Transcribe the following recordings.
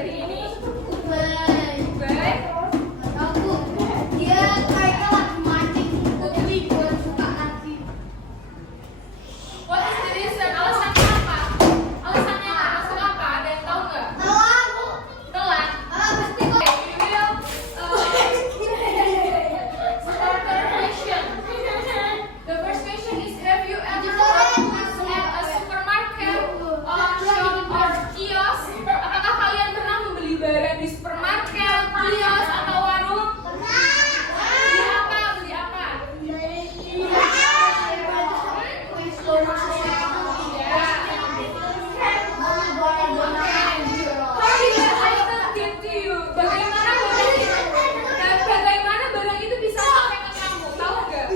hari ini? Ubay. Ubay? Aku. Dia kayaknya lagi mancing putri buat buka lagi. What is the reason? Alasannya apa? Alasannya nggak masuk apa? Ada yang tahu nggak? Tahu aku. Telat. Pasti kok. Okay, we will start the question. The first question is, have you ever worked at a supermarket or shop or kiosk? Apakah kalian pernah membeli barang di supermarket, kios, atau warung? Beli apa? Beli apa? Bagaimana barang itu bisa sampai ke kamu? Tahu nggak?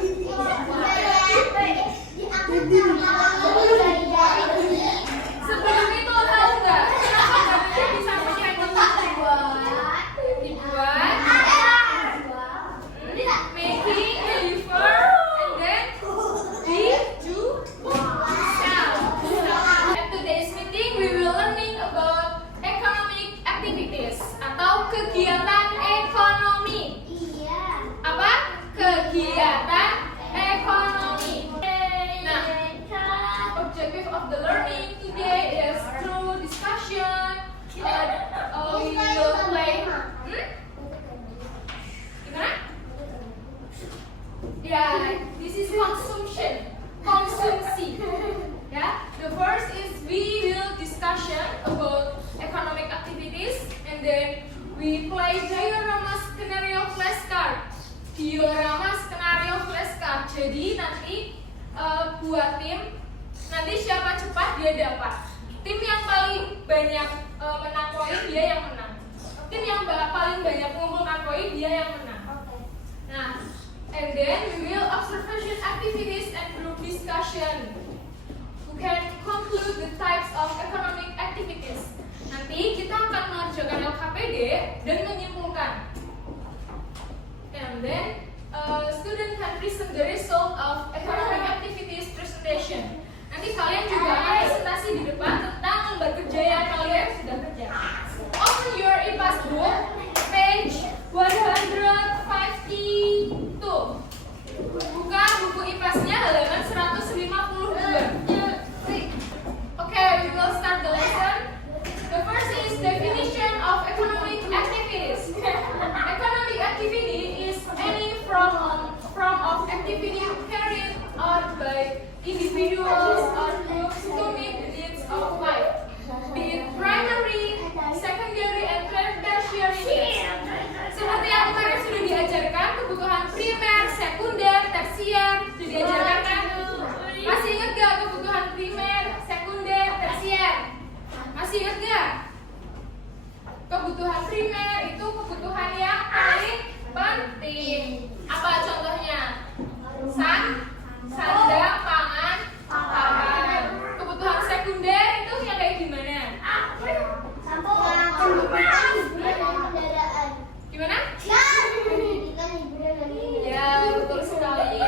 Sebelum itu tahu nggak? Kenapa barangnya bisa sampai ke kamu? Dibuat, making, deliver, and then sell. At today's meeting, we will learning about economic activities atau kegiatan ekonomi. Apa? Kegiatan ekonomi. Nah, objective of the learning today is through discussion. We will play. Gimana? Yeah, this is consumption. Konsumsi. Yeah. The first is we will discussion about economic activities, and then we play diorama skenario flashcard. Diorama skenario flashcard. Jadi nanti buat tim, nanti siapa cepat dia dapat. Tim yang paling banyak menang poin dia yang menang. Tim yang paling banyak mengumpulkan poin dia yang menang. Nah, and then we will observation activities and group discussion. We can conclude the types of economic activities. Nanti kita akan mengerjakan LKPD dan menyimpulkan. And then student can present the result of economic activities presentation. Nanti kalian juga akan presentasi di depan tentang lembar kerja yang kalian sudah kerja. Open your IPAS book, page 152. Buka buku IPAS-nya halaman 152. Okay, we will start the lesson. The first is definition of economic activities. Economic activity is any form of activity carried out by individuals or groups to meet the needs of life, be it primary, secondary, and tertiary needs. Seperti yang kemarin sudah diajarkan, kebutuhan primer, sekunder, tersier, sudah diajarkan kan? Masih ingat gak kebutuhan primer, sekunder, tersier? Masih ingat gak? Kebutuhan primer itu kebutuhan yang paling penting. Apa contohnya? Sandang, pangan, papan. Kebutuhan sekunder itu yang kayak gimana? Gimana? Ya, betul sekali.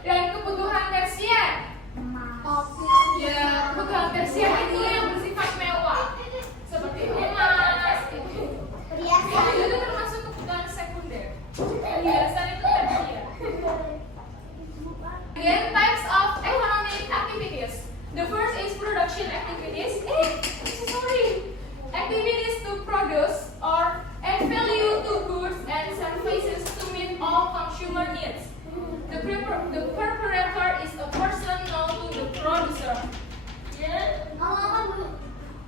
Dan kebutuhan tersier? Ya, kebutuhan tersier itu yang bersifat mewah, seperti emas. Itu termasuk kebutuhan sekunder. Biasanya itu tersier. Again, types of economic activities. The first is production activities. Activities to produce or add value to goods and services to meet all consumer needs. The preparator is a person known to the producer.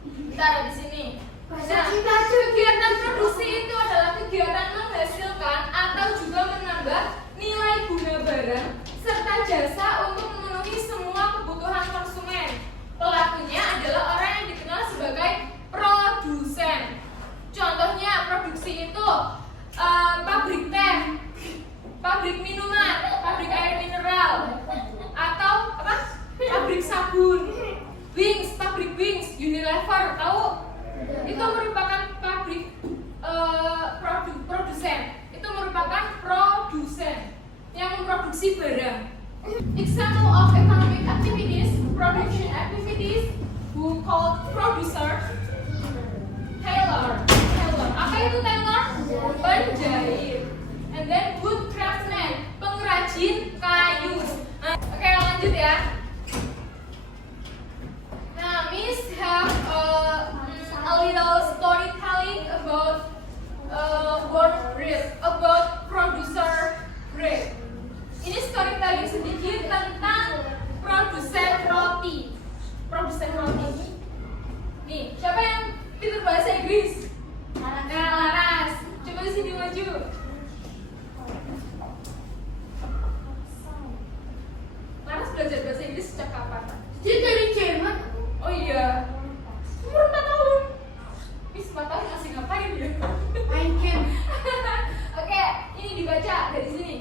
Bentar di sini. Nah, kegiatan produksi itu adalah kegiatan menghasilkan atau juga menambah nilai guna barang serta jasa untuk memenuhi semua kebutuhan konsumen. Pelakunya adalah orang yang dikenal sebagai produsen. Contohnya produksi itu pabrik teh, pabrik minuman, pabrik air mineral, atau apa? Pabrik sabun, pabrik Wings, Unilever, tahu? Itu merupakan pabrik produsen. Itu merupakan produsen yang memproduksi barang. Example of economic activities, production activities, who called producers, tailor. itu tailor? Penjahit. And then wood craftsman, pengrajin kayu. Oke, lanjut ya. Nah, Miss have a little storytelling about work bread, about producer bread. Ini storytelling sedikit tentang produsen roti. Produsen roti. Nih, siapa yang pintar bahasa Inggris? Nah, Laras. Coba di sini maju. Laras belajar bahasa Inggris sejak kapan? Dia dari Jerman. Oh iya. Umur 4 tahun. Miss 4 tahun masih ngapain ya? Main game. Oke, ini dibaca dari sini.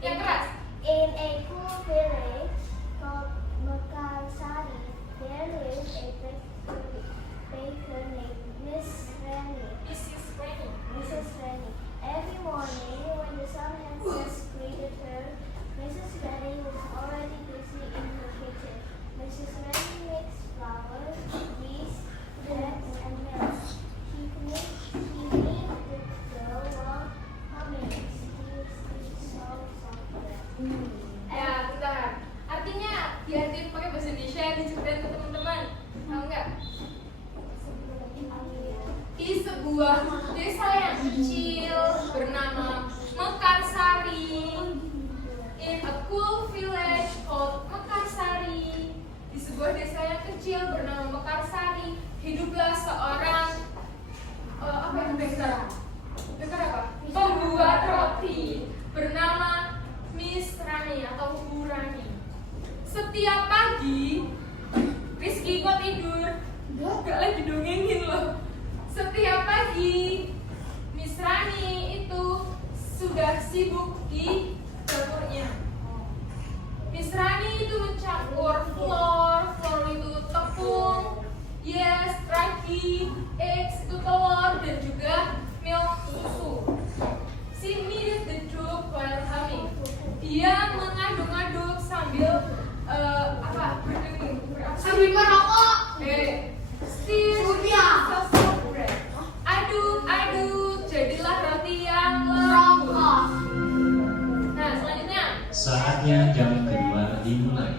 Yang keras. In a cool village called Mekarsari, there lived a baker named Miss Rani. Mrs. Rani. Every morning, when the sun had just greeted her, Mrs. Rani was already busy in her kitchen. Mrs. Rani makes flour, yeast, eggs, and milk. She kneads the dough while humming soft bread. Ya, bentar. Artinya diartiin pakai bahasa Indonesia, diceritain ke teman-teman. Tahu nggak? Di sebuah desa yang kecil bernama Mekarsari. In a cool village called Mekarsari. Di sebuah desa yang kecil bernama Mekarsari, hiduplah seorang baker apa? Pembuat roti bernama Miss Rani atau Bu Rani. Setiap pagi, Rizky kok tidur? Gak lagi dongengin loh. Setiap pagi, Miss Rani itu sudah sibuk di dapurnya. Miss Rani itu mencampur flour itu tepung, yes, ragi, eggs itu telur, dan juga milk susu. She kneaded the dough while humming. Dia mengaduk-aduk sambil berdengung. Sambil merokok. Still Surya. soft bread. Aduk, jadilah roti yang lembut. Merokok. Nah, selanjutnya. Saatnya jam kedua dimulai.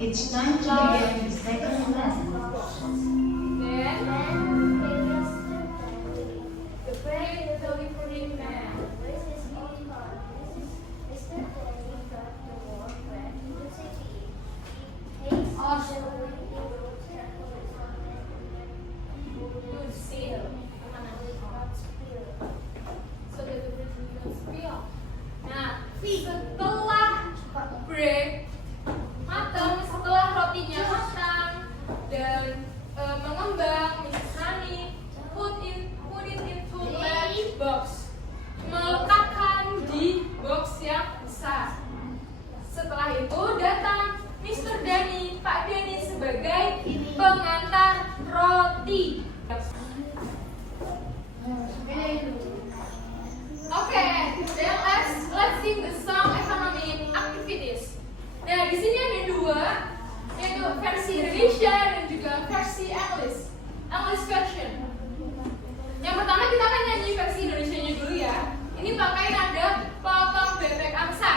It's time to begin the second lesson. Then The bread the delivery man. with his own car. Mr. Danny got the warm bread to the city. He takes the windy roads carefully so that Good seal. Kemana? not spill. So that the bread will not spill. Nah, setelah bread matang, setelah rotinya matang dan mengembang, Mrs. Rani put it into large box, meletakkan di box yang besar. Setelah itu datang Mr. Danny, Pak Danny sebagai pengantar roti. Oke, then let's sing the song economic activities. Nah, di sini ada dua, yaitu versi Indonesia dan juga versi English version. Yang pertama kita akan nyanyi versi Indonesianya dulu ya. Ini pakai nada potong bebek angsa.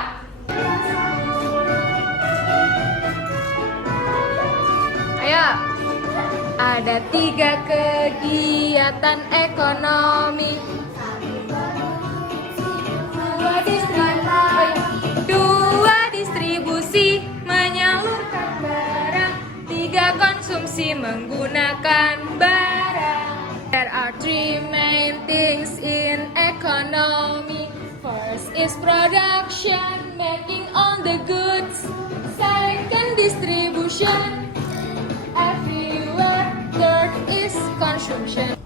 Ayo. Ada 3 kegiatan ekonomi. Dua distribusi menyalurkan barang. 3 konsumsi menggunakan barang. There are 3 main things in economy. First is production, making all the goods. Second, distribution, everywhere. Third is consumption.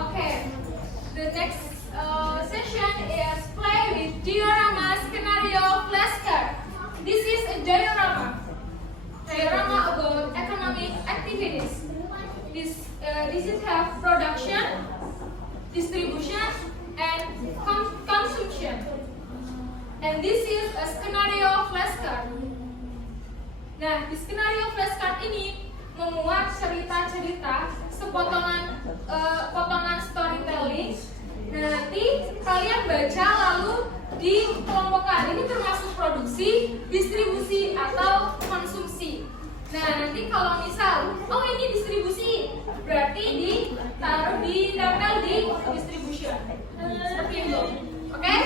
Okay, the next session is play with diorama scenario flashcard. This is a diorama about economic activities. This is have production, distribution, and consumption. And this is a scenario flashcard. Nah, di skenario flashcard ini memuat cerita cerita, potongan storytelling. Nah, nanti kalian baca lalu dikelompokkan. Ini termasuk produksi, distribusi atau konsumsi. Nah, nanti kalau misal, oh ini distribusi, berarti ditempel di distribution. Seperti itu. Oke?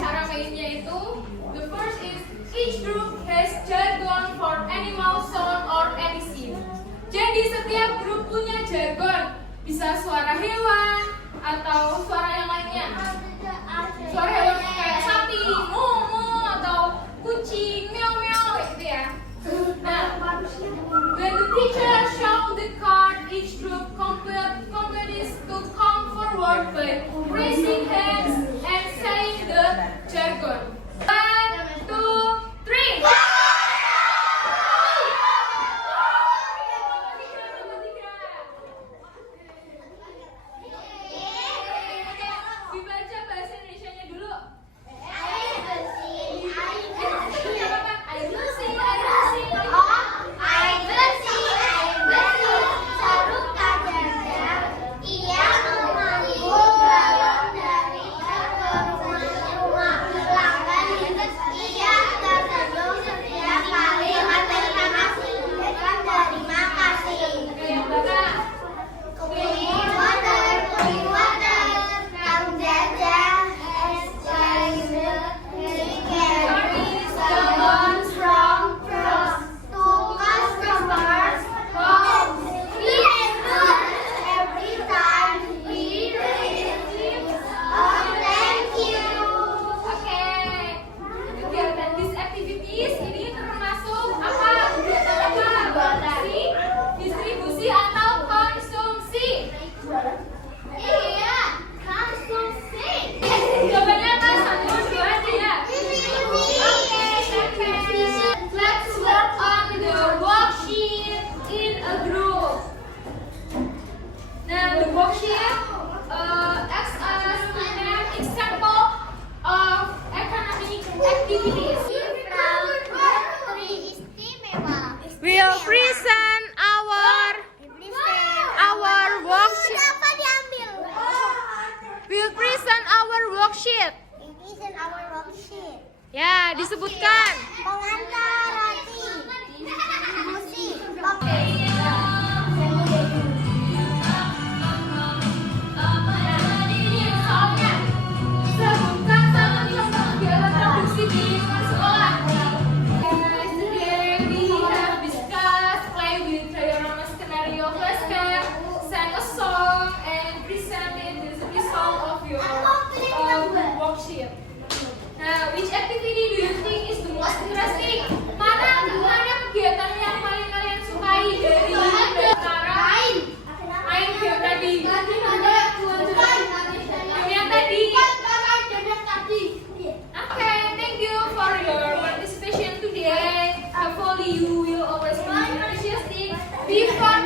Cara mainnya itu, the first is each group has jargon for animal, sound, or any scene. Jadi setiap grup punya jargon, bisa suara hewan atau suara yang lainnya. Suara hewan kayak sapi, mu atau kucing, meow gitu ya. Nah, when the teacher show the card, each group companies to come forward by raising hands and saying the jargon. 1, 2, 3. Dibaca bahasa Indonesianya dulu. Air bersih. Air bersih. Air bersih. Sarung kaca. Ia mengambil balon dari rumah pelanggan. Ia tersenyum setiap kali berterima kasih. Terima kasih. Yang belakang. Clean water. Kang Jajah es cair. Carries the bonds from frost to customers' homes. We good every time we receive. Oh, thank you. Oke. Kegiatan these activities ini termasuk apa? Kegiatan apa? Produksi, distribusi atau konsumsi? Iya, konsumsi. Jawabannya apa? 1, 2, 3. Oke, let's work on the worksheet in a group. Nah, the worksheet acts as an example of economic activities. We'll present our worksheet. Apa diambil? We'll present our worksheet. Ini is our worksheet. Ya, disebutkan. Pengantar roti. Musik. Oke. Soalnya, sebutkan satu contoh kegiatan produksi di lingkungan sekolah. Today we have discussed, play with diorama scenario flashcard, sing a song, and presented the result of your worksheet. Nah, which activity do you think is the most interesting? Mana kegiatan yang paling kalian sukai dari sekarang? Main game tadi. Yang tadi. Okay, thank you for your participation today. Hopefully you will always be enthusiastic. Before